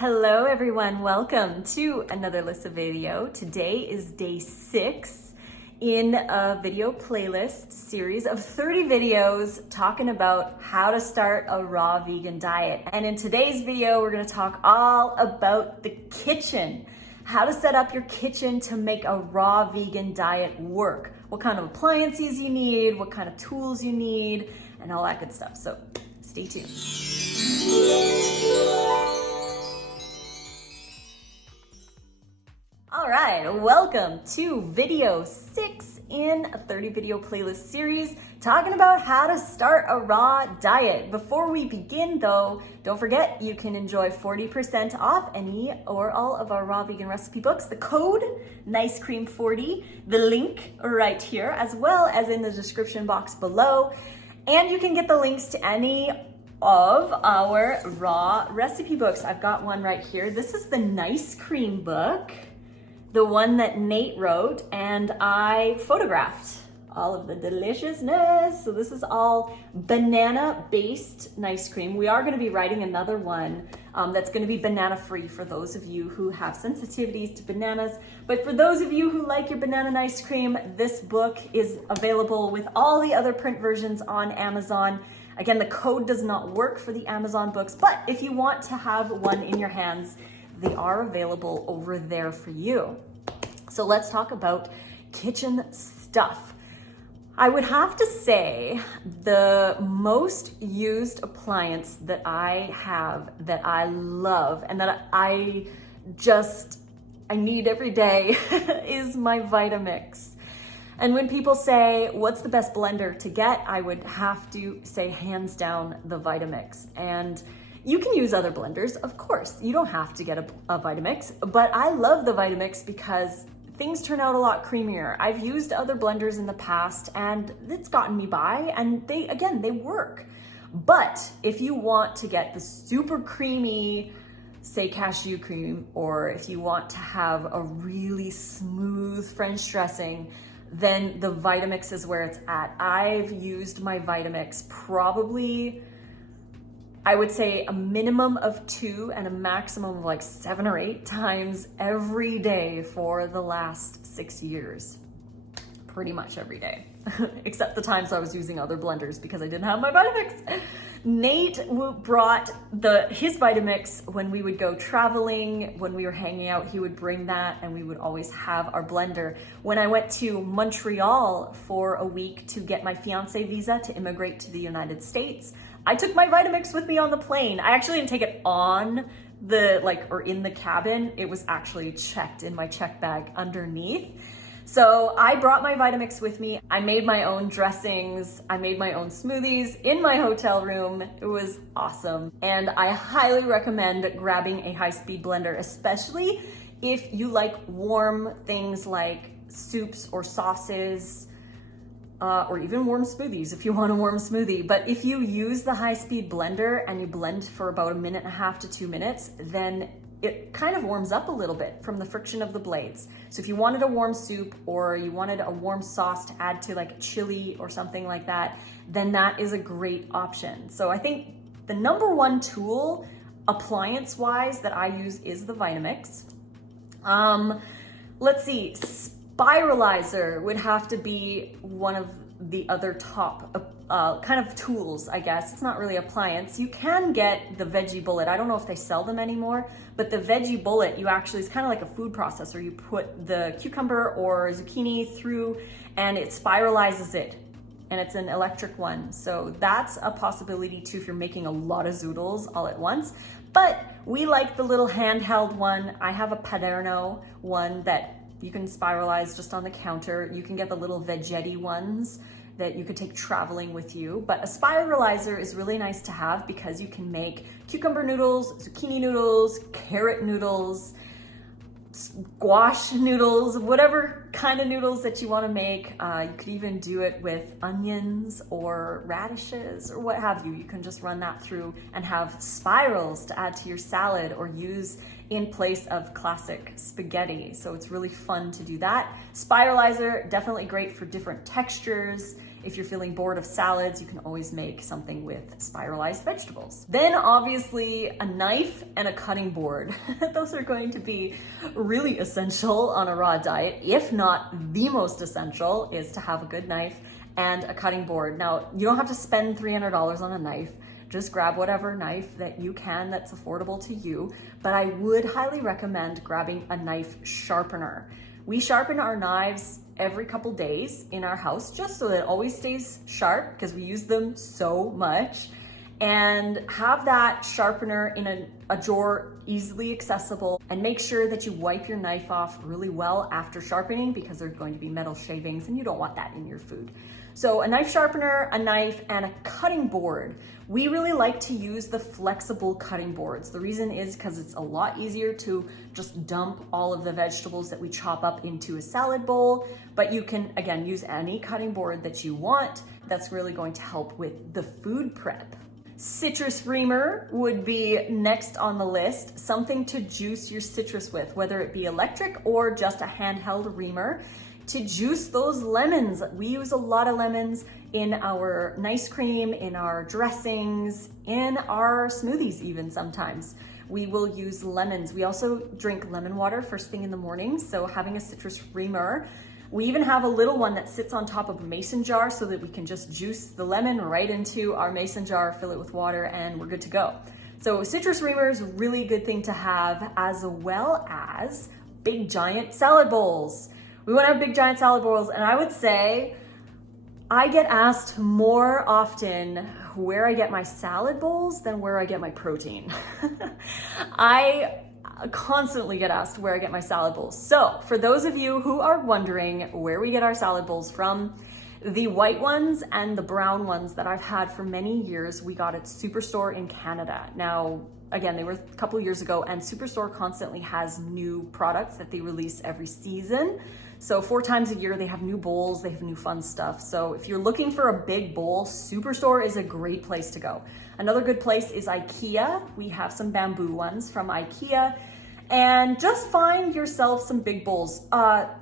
Hello everyone, welcome to another Lissa video. Today is day 6 in a video playlist series of 30 videos talking about how to start a raw vegan diet. And in today's video, we're gonna talk all about the kitchen, how to set up your kitchen to make a raw vegan diet work, what kind of appliances you need, what kind of tools you need, and all that good stuff. So stay tuned. All right, welcome to video 6 in a 30 video playlist series talking about how to start a raw diet. Before we begin though, don't forget you can enjoy 40% off any or all of our raw vegan recipe books. The code NICECREAM40, the link right here, as well as in the description box below. And you can get the links to any of our raw recipe books. I've got one right here. This is the Nice Cream book, the one that Nate wrote, and I photographed all of the deliciousness. So this is all banana-based Nice Cream. We are gonna be writing another one that's gonna be banana-free for those of you who have sensitivities to bananas. But for those of you who like your banana Nice Cream, this book is available with all the other print versions on Amazon. Again, the code does not work for the Amazon books, but if you want to have one in your hands, they are available over there for you. So let's talk about kitchen stuff. I would have to say the most used appliance that I have, that I love, and that I need every day is my Vitamix. And when people say, what's the best blender to get? I would have to say hands down the Vitamix. And you can use other blenders, of course. You don't have to get a Vitamix, but I love the Vitamix because things turn out a lot creamier. I've used other blenders in the past and it's gotten me by, and they work. But if you want to get the super creamy, say cashew cream, or if you want to have a really smooth French dressing, then the Vitamix is where it's at. I've used my Vitamix probably, I would say, a minimum of 2 and a maximum of like 7 or 8 times every day for the last 6 years. Pretty much every day, except the times I was using other blenders because I didn't have my Vitamix. Nate brought his Vitamix when we would go traveling, when we were hanging out, he would bring that and we would always have our blender. When I went to Montreal for a week to get my fiance visa to immigrate to the United States, I took my Vitamix with me on the plane. I actually didn't take it on or in the cabin. It was actually checked in my check bag underneath. So I brought my Vitamix with me. I made my own dressings. I made my own smoothies in my hotel room. It was awesome. And I highly recommend grabbing a high-speed blender, especially if you like warm things like soups or sauces, or even warm smoothies if you want a warm smoothie. But if you use the high-speed blender and you blend for about 1.5 to 2 minutes, then it kind of warms up a little bit from the friction of the blades. So if you wanted a warm soup or you wanted a warm sauce to add to like a chili or something like that, then that is a great option. So I think the number one tool, appliance-wise, that I use is the Vitamix. Let's see, spiralizer would have to be one of the other top kind of tools, I guess. It's not really appliance. You can get the veggie bullet. I don't know if they sell them anymore, but the veggie bullet, it's kind of like a food processor. You put the cucumber or zucchini through and it spiralizes it, and it's an electric one. So that's a possibility too if you're making a lot of zoodles all at once. But we like the little handheld one. I have a Paderno one that you can spiralize just on the counter. You can get the little Vegetti ones that you could take traveling with you. But a spiralizer is really nice to have because you can make cucumber noodles, zucchini noodles, carrot noodles, squash noodles, whatever kind of noodles that you want to make. You could even do it with onions or radishes or what have you. You can just run that through and have spirals to add to your salad or use in place of classic spaghetti. So it's really fun to do that. Spiralizer, definitely great for different textures. If you're feeling bored of salads, you can always make something with spiralized vegetables. Then obviously a knife and a cutting board. Those are going to be really essential on a raw diet. If not the most essential, is to have a good knife and a cutting board. Now, you don't have to spend $300 on a knife. Just grab whatever knife that you can that's affordable to you, but I would highly recommend grabbing a knife sharpener. We sharpen our knives every couple days in our house just so that it always stays sharp because we use them so much. And have that sharpener in a drawer easily accessible, and make sure that you wipe your knife off really well after sharpening because there's going to be metal shavings and you don't want that in your food. So a knife sharpener, a knife, and a cutting board. We really like to use the flexible cutting boards. The reason is because it's a lot easier to just dump all of the vegetables that we chop up into a salad bowl, but you can, again, use any cutting board that you want. That's really going to help with the food prep. Citrus reamer would be next on the list, something to juice your citrus with, whether it be electric or just a handheld reamer. To juice those lemons. We use a lot of lemons in our nice cream, in our dressings, in our smoothies even sometimes. We will use lemons. We also drink lemon water first thing in the morning, so having a citrus reamer. We even have a little one that sits on top of a mason jar so that we can just juice the lemon right into our mason jar, fill it with water, and we're good to go. So citrus reamer is a really good thing to have, as well as big giant salad bowls. We want to have big giant salad bowls, and I would say I get asked more often where I get my salad bowls than where I get my protein. I constantly get asked where I get my salad bowls. So for those of you who are wondering where we get our salad bowls from, the white ones and the brown ones that I've had for many years, we got at Superstore in Canada. Now, again, they were a couple years ago, and Superstore constantly has new products that they release every season. So 4 times a year, they have new bowls, they have new fun stuff. So if you're looking for a big bowl, Superstore is a great place to go. Another good place is IKEA. We have some bamboo ones from IKEA. And just find yourself some big bowls.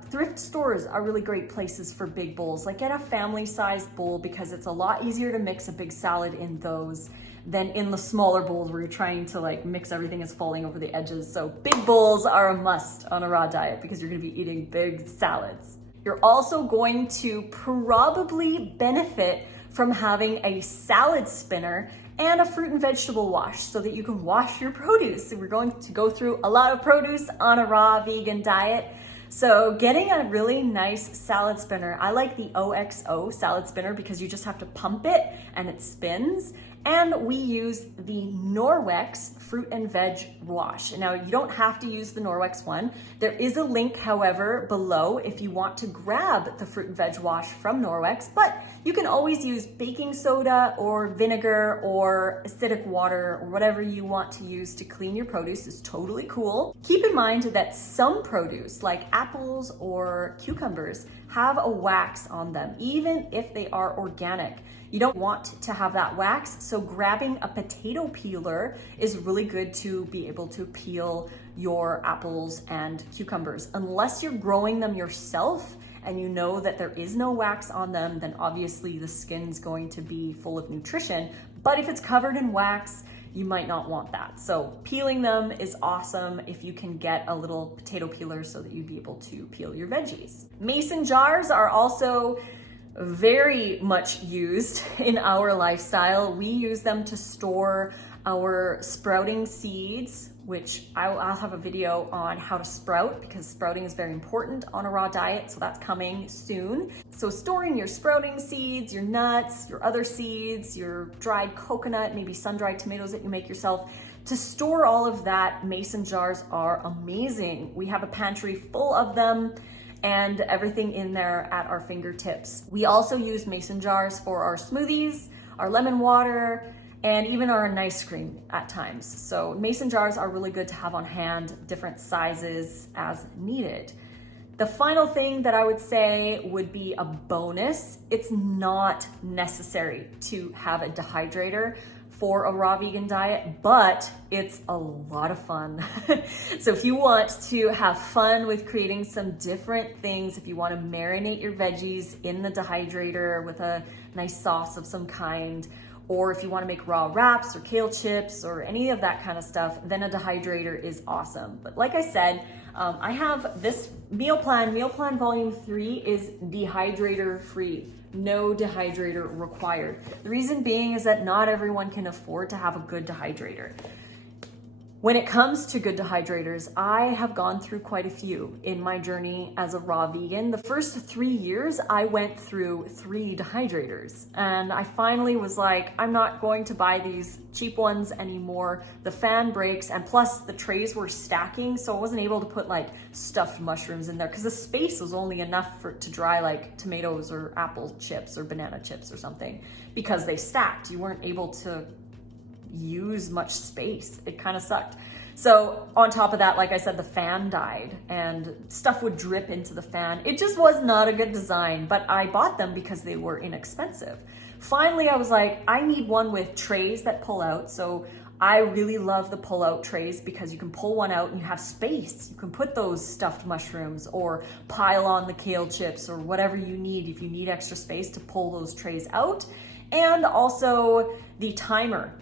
Thrift stores are really great places for big bowls. Like, get a family-sized bowl because it's a lot easier to mix a big salad in those than in the smaller bowls where you're trying to like mix everything is falling over the edges. So big bowls are a must on a raw diet because you're gonna be eating big salads. You're also going to probably benefit from having a salad spinner and a fruit and vegetable wash so that you can wash your produce. So we're going to go through a lot of produce on a raw vegan diet. So getting a really nice salad spinner, I like the OXO salad spinner because you just have to pump it and it spins. And we use the Norwex fruit and veg wash. Now, you don't have to use the Norwex one. There is a link, however, below if you want to grab the fruit and veg wash from Norwex, but you can always use baking soda or vinegar or acidic water or whatever you want to use to clean your produce. Is totally cool. Keep in mind that some produce, like apples or cucumbers, have a wax on them, even if they are organic. You don't want to have that wax, so grabbing a potato peeler is really good to be able to peel your apples and cucumbers. Unless you're growing them yourself and you know that there is no wax on them, then obviously the skin's going to be full of nutrition. But if it's covered in wax, you might not want that. So peeling them is awesome if you can get a little potato peeler so that you'd be able to peel your veggies. Mason jars are also very much used in our lifestyle. We use them to store our sprouting seeds, which I'll have a video on how to sprout because sprouting is very important on a raw diet, so that's coming soon. So storing your sprouting seeds, your nuts, your other seeds, your dried coconut, maybe sun-dried tomatoes that you make yourself. To store all of that, mason jars are amazing. We have a pantry full of them and everything in there at our fingertips. We also use mason jars for our smoothies, our lemon water, and even our ice cream at times. So mason jars are really good to have on hand, different sizes as needed. The final thing that I would say would be a bonus. It's not necessary to have a dehydrator for a raw vegan diet, but it's a lot of fun. So if you want to have fun with creating some different things, if you want to marinate your veggies in the dehydrator with a nice sauce of some kind, or if you want to make raw wraps or kale chips or any of that kind of stuff, then a dehydrator is awesome. But like I said, I have this meal plan. Meal plan volume 3 is dehydrator free. No dehydrator required. The reason being is that not everyone can afford to have a good dehydrator. When it comes to good dehydrators, I have gone through quite a few in my journey as a raw vegan. The first 3 years, I went through 3 dehydrators, and I finally was like, I'm not going to buy these cheap ones anymore. The fan breaks, and plus the trays were stacking, so I wasn't able to put like stuffed mushrooms in there because the space was only enough to dry like tomatoes or apple chips or banana chips or something because they stacked. You weren't able to use much space. It kind of sucked. So on top of that, like I said, the fan died and stuff would drip into the fan. It just was not a good design, but I bought them because they were inexpensive. Finally, I was like, I need one with trays that pull out. So I really love the pull out trays because you can pull one out and you have space. You can put those stuffed mushrooms or pile on the kale chips or whatever you need if you need extra space to pull those trays out. And also the timer.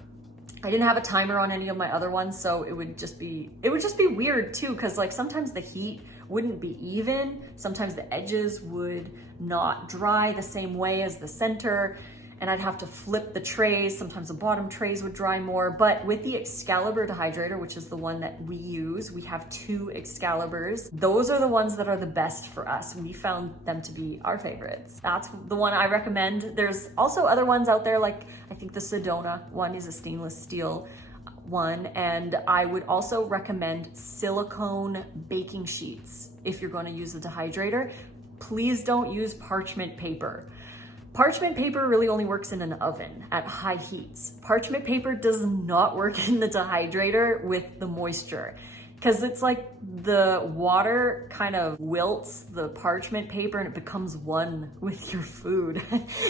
I didn't have a timer on any of my other ones, so it would just be weird too, because like sometimes the heat wouldn't be even, sometimes the edges would not dry the same way as the center, and I'd have to flip the trays. Sometimes the bottom trays would dry more. But with the Excalibur dehydrator, which is the one that we use, we have 2 Excaliburs. Those are the ones that are the best for us. We found them to be our favorites. That's the one I recommend. There's also other ones out there, like I think the Sedona one is a stainless steel one, and I would also recommend silicone baking sheets if you're going to use a dehydrator. Please don't use parchment paper. Parchment paper really only works in an oven at high heats. Parchment paper does not work in the dehydrator with the moisture because it's like the water kind of wilts the parchment paper and it becomes one with your food.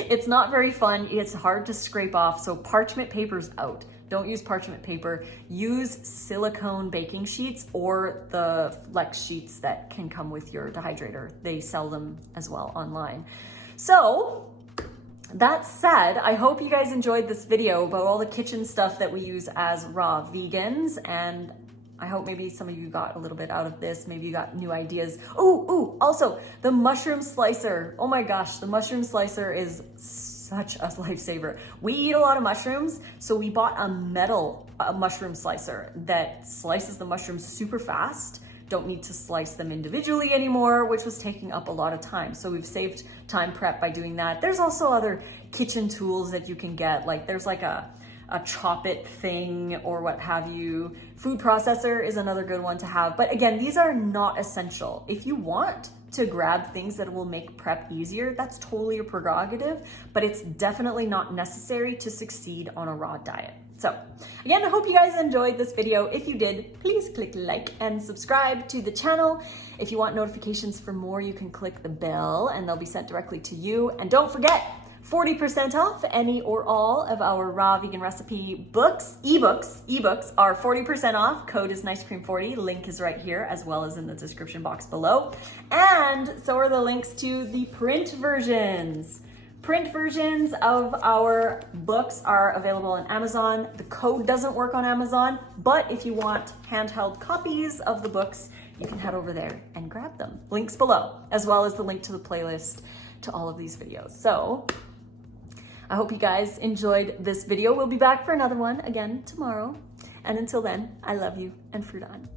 It's not very fun. It's hard to scrape off. So parchment paper's out. Don't use parchment paper. Use silicone baking sheets or the flex sheets that can come with your dehydrator. They sell them as well online. So that said, I hope you guys enjoyed this video about all the kitchen stuff that we use as raw vegans, and I hope maybe some of you got a little bit out of this. Maybe you got new ideas. Also the mushroom slicer. Oh my gosh, the mushroom slicer is such a lifesaver. We eat a lot of mushrooms, so we bought a metal mushroom slicer that slices the mushrooms super fast. Don't need to slice them individually anymore, which was taking up a lot of time. So we've saved time prep by doing that. There's also other kitchen tools that you can get. Like there's like a chop it thing or what have you. Food processor is another good one to have. But again, these are not essential. If you want to grab things that will make prep easier, that's totally your prerogative, but it's definitely not necessary to succeed on a raw diet. So again, I hope you guys enjoyed this video. If you did, please click like and subscribe to the channel. If you want notifications for more, you can click the bell and they'll be sent directly to you. And don't forget, 40% off any or all of our raw vegan recipe books. Ebooks are 40% off. Code is NiceCream40. Link is right here as well as in the description box below. And so are the links to the print versions. Print versions of our books are available on Amazon. The code doesn't work on Amazon, but if you want handheld copies of the books, you can head over there and grab them. Links below, as well as the link to the playlist to all of these videos. So I hope you guys enjoyed this video. We'll be back for another one again tomorrow. And until then, I love you and fruit on.